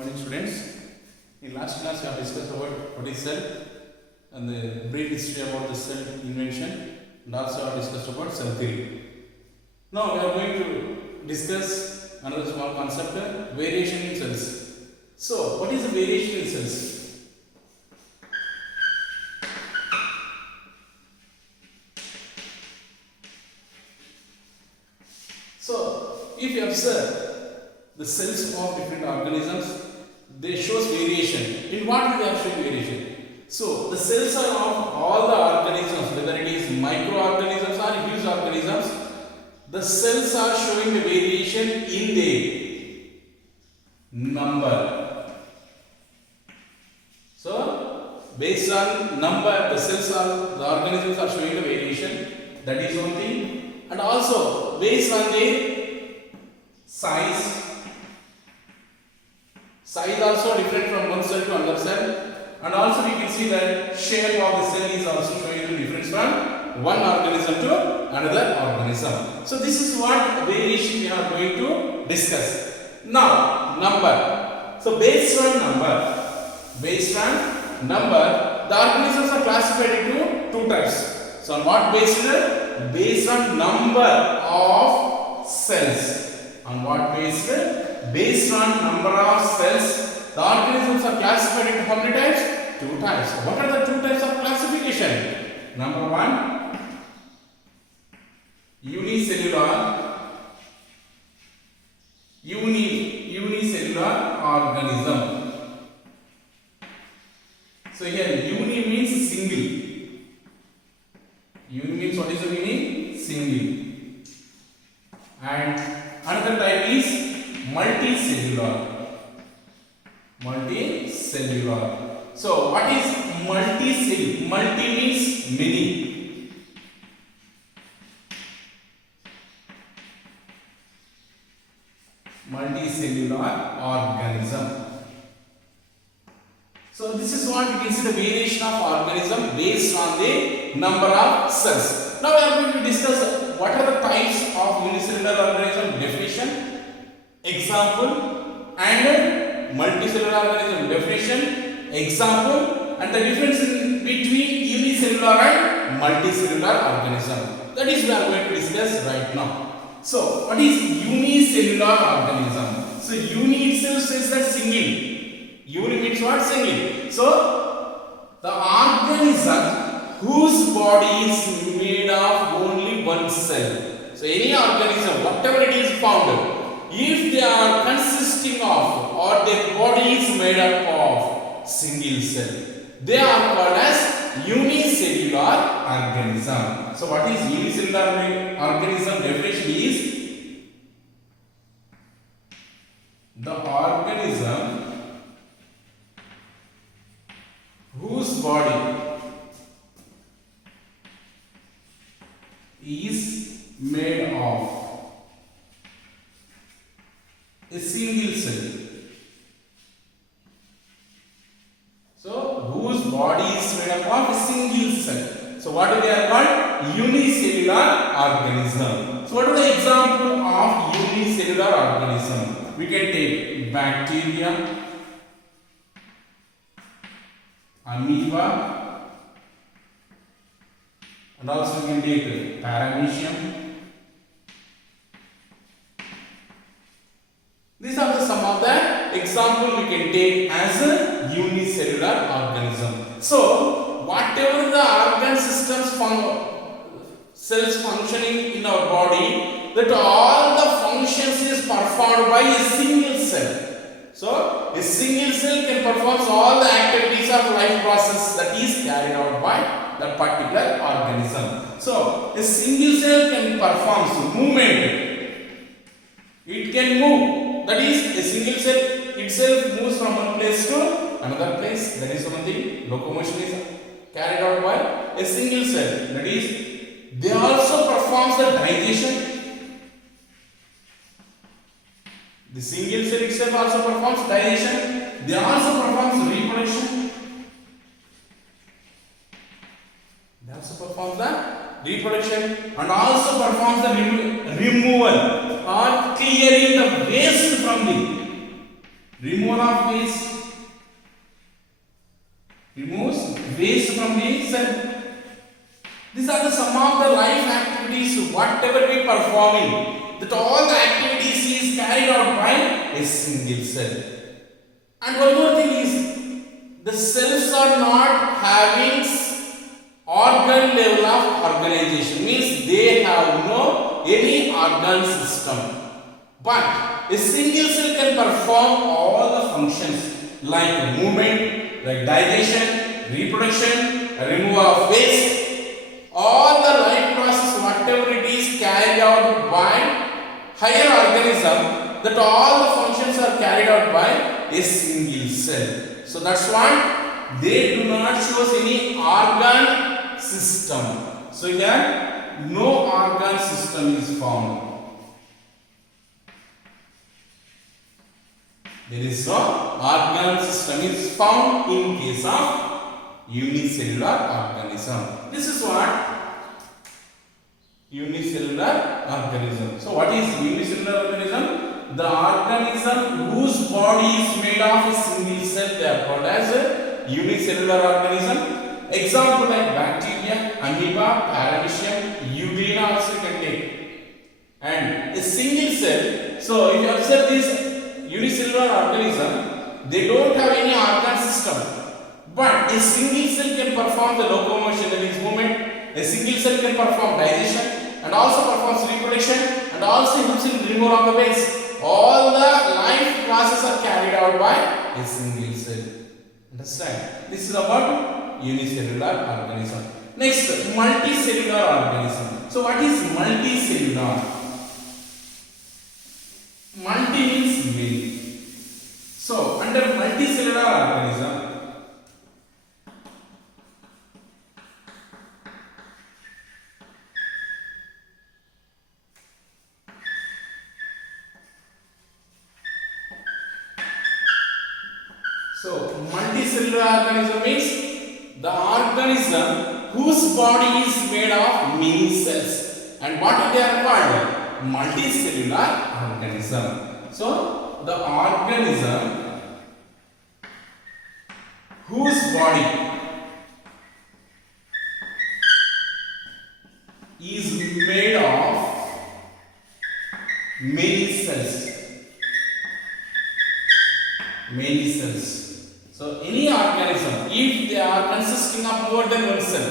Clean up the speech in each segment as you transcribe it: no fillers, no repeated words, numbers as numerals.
Morning students. In last class we have discussed about what is cell and the brief history about the cell invention, and also have discussed about cell theory. Now we are going to discuss another small concept, variation in cells. So what is the variation in cells? So if you observe the cells of different organisms, they shows variation. In what way they are showing variation? So the cells are of all the organisms, whether it is microorganisms or huge organisms, the cells are showing the variation in the number. So based on number, the organisms are showing the variation. That is one thing. And also based on the size. Size also different from one cell to another cell, and also we can see that shape of the cell is also showing the difference from one organism to another organism. So this is what variation we are going to discuss. Now number. So based on number, the organisms are classified into two types. So on what based? Based on number of cells. On what based? Based on number of cells, the organisms are classified into how many types? Two types. What are the two types of classification? Number one, unicellular organism. So here uni means single. Uni means what is the meaning? Single. And another type is multicellular. So what is multicellular? Multi means many. Multicellular organism. So this is what we can see the variation of organism based on the number of cells. Now we are going to discuss what are the types of unicellular organism definition, example, and multicellular organism definition, example, and the difference in between unicellular and multicellular organism. That is we are going to discuss right now. So what is unicellular organism? So uni itself says that single. Uni means what? Single. So the organism whose body is made of only one cell. So any organism, whatever it is found, if they are consisting of or their body is made up of single cell, they are called as unicellular organism. So what is unicellular organism definition is the organism whose body is made of a single cell. So whose body is made up of a single cell. So what they are called? Unicellular organism. So what are the example of unicellular organism? We can take bacteria, amoeba, and also we can take paramecium. These are the some of the example we can take as a unicellular organism. So whatever the organ systems cells functioning in our body, that all the functions is performed by a single cell. So a single cell can perform all the activities of life process that is carried out by that particular organism. So a single cell can perform movement. It can move. That is, a single cell itself moves from one place to another place. That is one thing. Locomotion is carried out by a single cell. That is, they also performs the digestion. The single cell itself also performs digestion. They also performs reproduction. They also performs the reproduction and also performs the removal or clearing the waste from the removal of waste, removes waste from the cell. These are the some of the life activities, whatever we performing, that all the activities is carried out by a single cell. And one more thing is, the cells are not having organ level of organization, means they have no any organ system. But a single cell can perform all the functions like movement, like digestion, reproduction, removal of waste, all the life process, whatever it is carried out by higher organism, that all the functions are carried out by a single cell. So that's why they do not show any organ system. So here no organ system is found. There is no organ system is found in case of unicellular organism. This is what unicellular organism. So what is unicellular organism? The organism whose body is made of a single cell, they are called as a unicellular organism. Example like bacteria, amoeba, paramecium, euglena also you can take. And a single cell, so if you observe this unicellular organism, they don't have any organ system. But a single cell can perform the locomotion, that is movement. A single cell can perform digestion and also performs reproduction and also helps in removal of the waste. All the life processes are carried out by a single cell. Understand? This is about unicellular organism. Next, multicellular organism. So what is multicellular? Multi means many. So under multicellular organism, multicellular organism means the organism whose body is made of many cells. And what they are called? Multicellular organism. So the organism whose body is made of many cells. Many cells. So any organism, if they are consisting of more than one cell,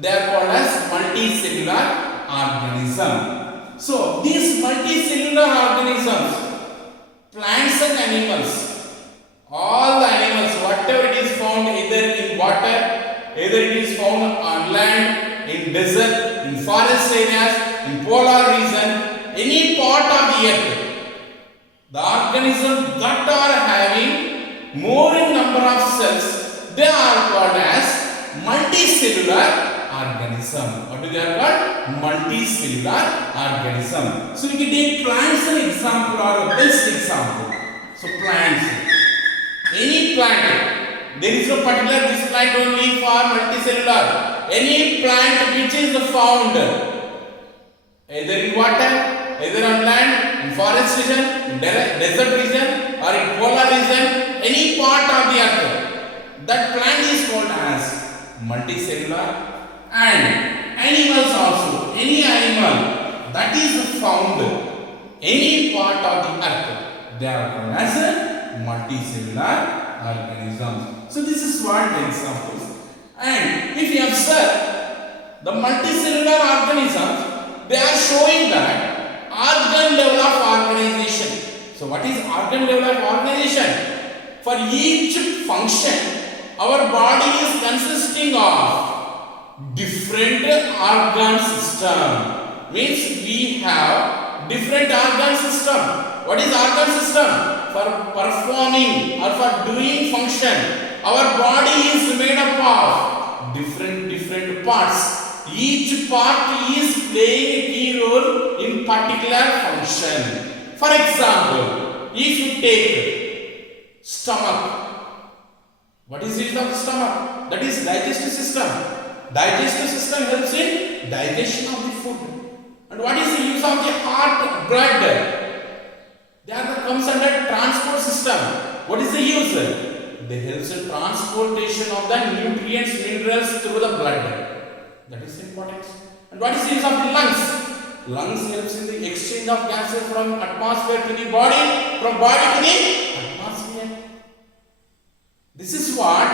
they are called as multicellular organism. So these multicellular organisms, plants and animals, all the animals, whatever it is found either in water, either it is found on land, in desert, in forest areas, in polar region, any part of the earth, the organisms that are having more in number of cells, they are called as multicellular organism. What do they are called? Multicellular organism. So we can take plants an example or the best example. So plants, any plant, there is no particular this plant only for multicellular. Any plant which is found either in water, either on land, in forest region, in desert region, or in polar region, any part of the earth, that plant is called as multicellular. And animals also, any animal that is found any part of the earth, they are called as multicellular organisms. So this is what the examples. And if you observe the multicellular organisms, they are showing that organ level of organization. So what is organ level of organization? For each function, our body is consisting of different organ system. Means we have different organ system. What is organ system? For performing or for doing function, our body is made up of different parts. Each part is playing a key role in particular function. For example, if you take stomach, what is it of the stomach? That is digestive system. Digestive system helps in digestion of the food. And what is the use of the heart, blood? They are comes under transport system. What is the use? They helps in transportation of the nutrients, minerals through the blood. That is important. And what is the use of the lungs? Lungs helps in the exchange of gases from atmosphere to the body, from body to the atmosphere. This is what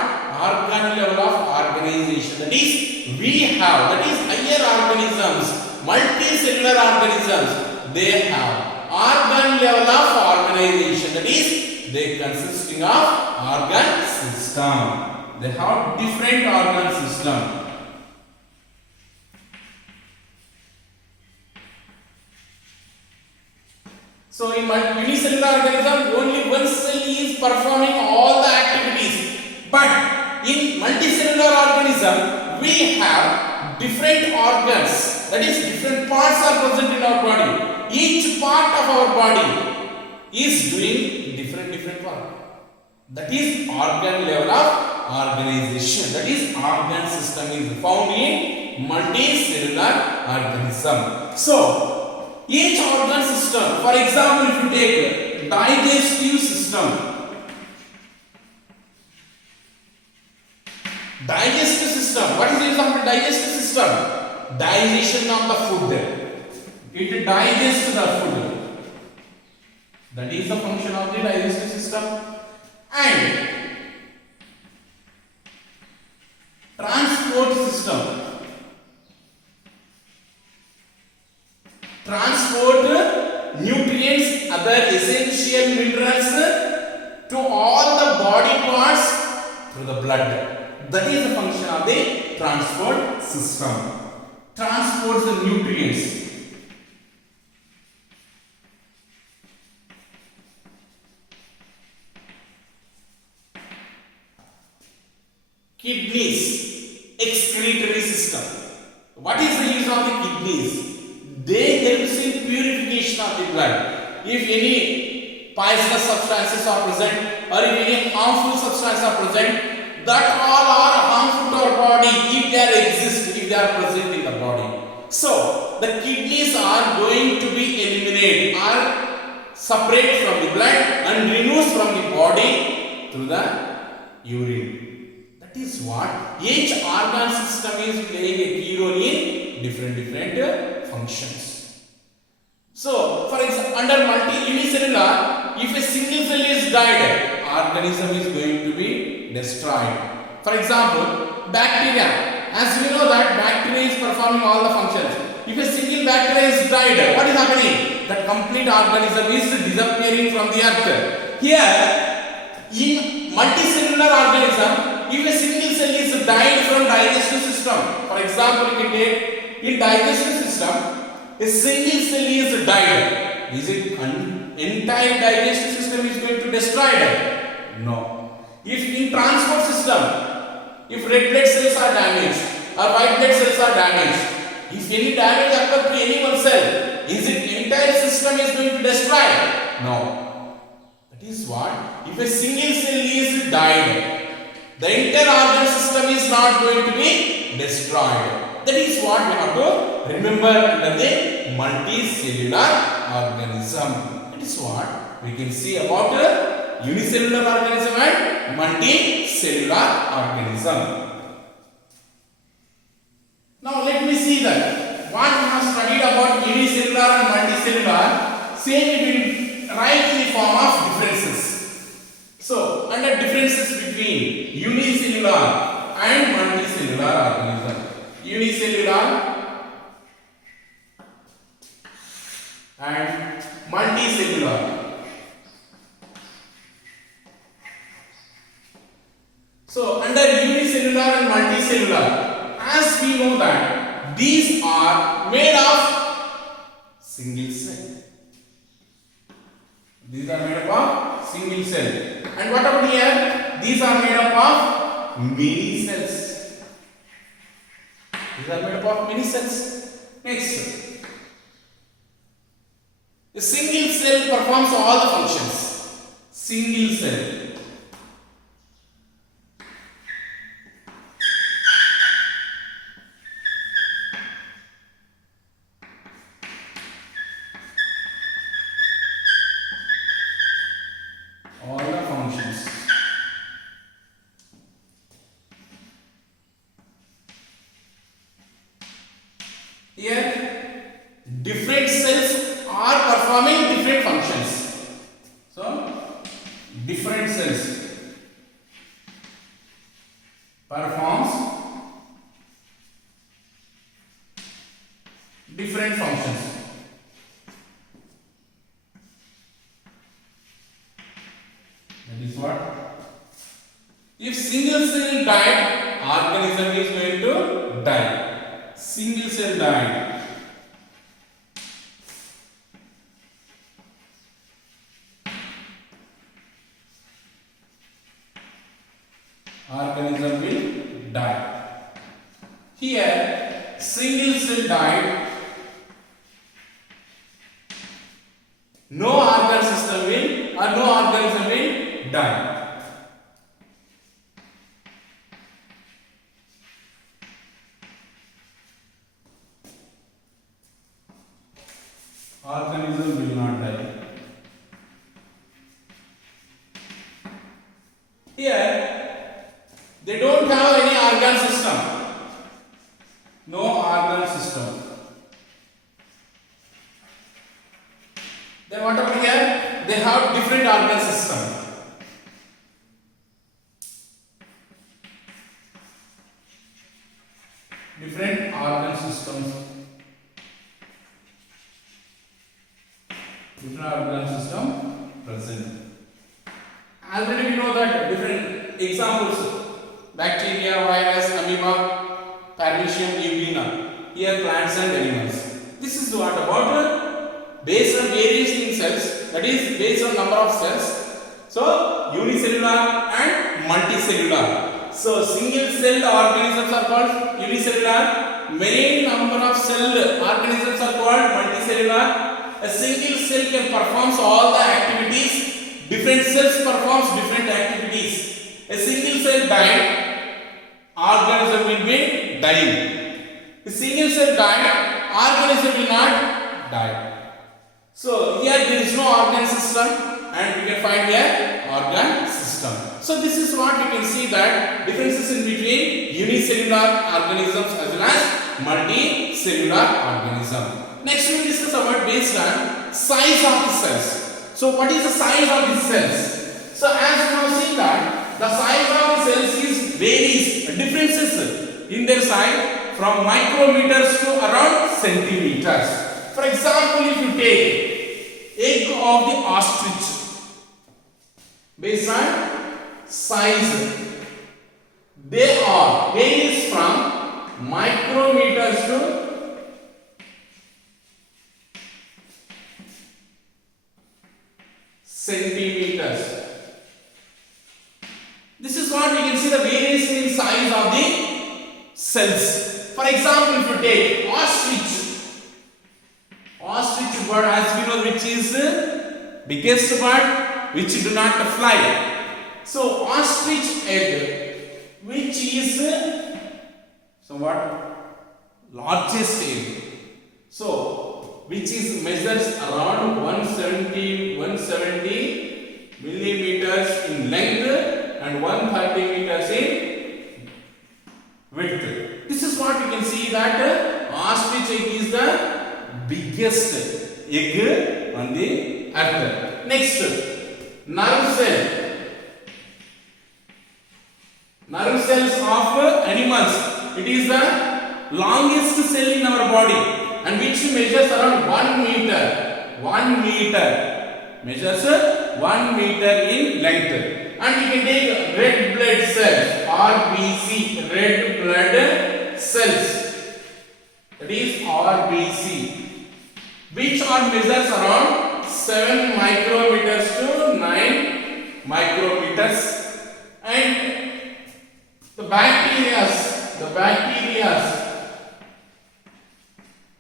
organ level of organization. That is we have. That is higher organisms, multicellular organisms. They have organ level of organization. That is they consisting of organ system. They have different organ system. So in unicellular organism, only one cell is performing all the activities. But in multicellular organism, we have different organs. That is, different parts are present in our body. Each part of our body is doing different work. That is organ level of organization. That is organ system is found in multicellular organism. So each organ system, for example, if you take digestive system. Digestive system. What is the use of the digestive system? Digestion of the food. It digests the food. That is the function of the digestive system. And transport system. Transport nutrients, other essential minerals to all the body parts through the blood. That is the function of the transport system. Transports the nutrients. Kidneys, excretory system. What is the use of the kidneys? They help in purification of the blood. If any poisonous substances are present or if any harmful substances are present, that all are harmful to our body if they exist, if they are present in the body. So the kidneys are going to be eliminated or separate from the blood and removed from the body through the urine. That is what each organ system is playing a key role in different functions. So, for example, under unicellular, if a single cell is died, organism is going to be destroyed. For example, bacteria. As we know that bacteria is performing all the functions. If a single bacteria is died, what is happening? That complete organism is disappearing from the earth. Here, in multicellular organism, if a single cell is died from digestive system, for example, you can take in digestive system, a single cell is died. Is it entire digestive system is going to destroy it? No. If in transport system, if red blood cells are damaged or white blood cells are damaged, if any damage occurs to any one cell, is it entire system is going to destroy? No. That is what? If a single cell is died, the entire organ system is not going to be destroyed. That is what we have to remember under the multicellular organism. That is what we can see about unicellular organism and multicellular organism. Now let me see that what we have studied about unicellular and multicellular, same we will write in the form of differences. So under differences between unicellular and multicellular organism. Unicellular and multicellular. So under unicellular and multicellular, as we know that these are made of single cell. These are made up of single cell. And what about here? These are made up of many cells. These are made up of many cells. Next, a single cell performs all the functions. Single cell. All the functions. So different cells performs different functions. That is what? If single cell died, organism is going to die. Single cell died. Organism will die. Here, single cell died. No organ system will or no organism will die. Organism will not die. Here, they don't have any organ system. No organ system. Then what about here? They have different organ system. Different organ systems. Different organ system present. Already we know that different examples: bacteria, virus, amoeba, paramecium, eugenia. Here plants and animals. This is what about based on variation in cells, that is based on number of cells. So unicellular and multicellular. So single cell organisms are called unicellular. Many number of cell organisms are called multicellular. A single cell can perform all the activities. Different cells performs different activities. A single cell died, organism will be dying. A single cell died, organism will not die. So here there is no organ system, and we can find here organ system. So this is what we can see, that differences in between unicellular organisms as well as multicellular organism. Next we will discuss about based on size of the cells. So what is the size of the cells? So as you have seen that the size of the cells is varies, differences in their size from micrometers to around centimeters. For example, if you take egg of the ostrich, based on size, they are varies from micrometers to centimeters. This is what we can see, the variation in size of the cells. For example, if you take ostrich bird, as we know, which is biggest bird which do not fly. So ostrich egg, which is largest egg. So which is measures around 170 millimeters in length and 130 meters in width. This is what we can see, that ostrich egg is the biggest egg on the earth. Next, nerve cell. Nerve cells of animals. It is the longest cell in our body, and which measures around 1 meter. 1 meter measures 1 meter in length. And we can take red blood cells, RBC, red blood cells. That is RBC, which are measures around 7 micrometers to 9 micrometers. And the bacteria,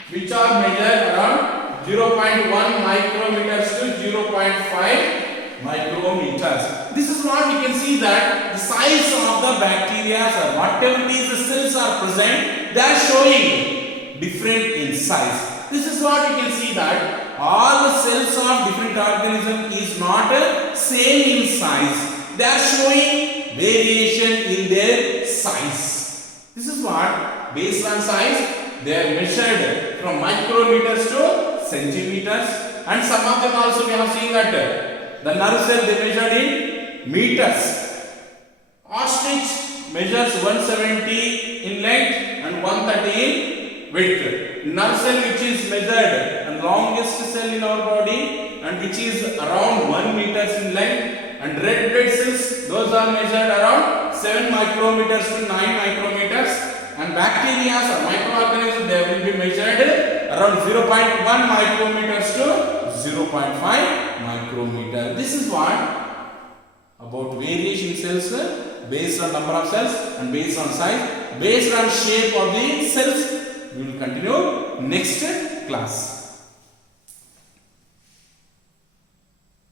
which are measured around 0.1 micrometers to 0.5 micrometers. This is what we can see, that the size of the bacteria or whatever these cells are present, they are showing different in size. This is what we can see, that all the cells of different organism is not same in size. They are showing variation in their size. This is what, based on size, they are measured from micrometers to centimeters, and some of them also we have seen that The nerve cell they measured in meters. Ostrich measures 170 in length and 130 in width. Nerve cell which is measured and longest cell in our body and which is around 1 meters in length, and red blood cells, those are measured around 7 micrometers to 9 micrometers, and bacteria or microorganisms they will be measured around 0.1 micrometers to 0.5 micrometer. This is what about variation cells based on number of cells and based on size, based on shape of the cells. We will continue next class.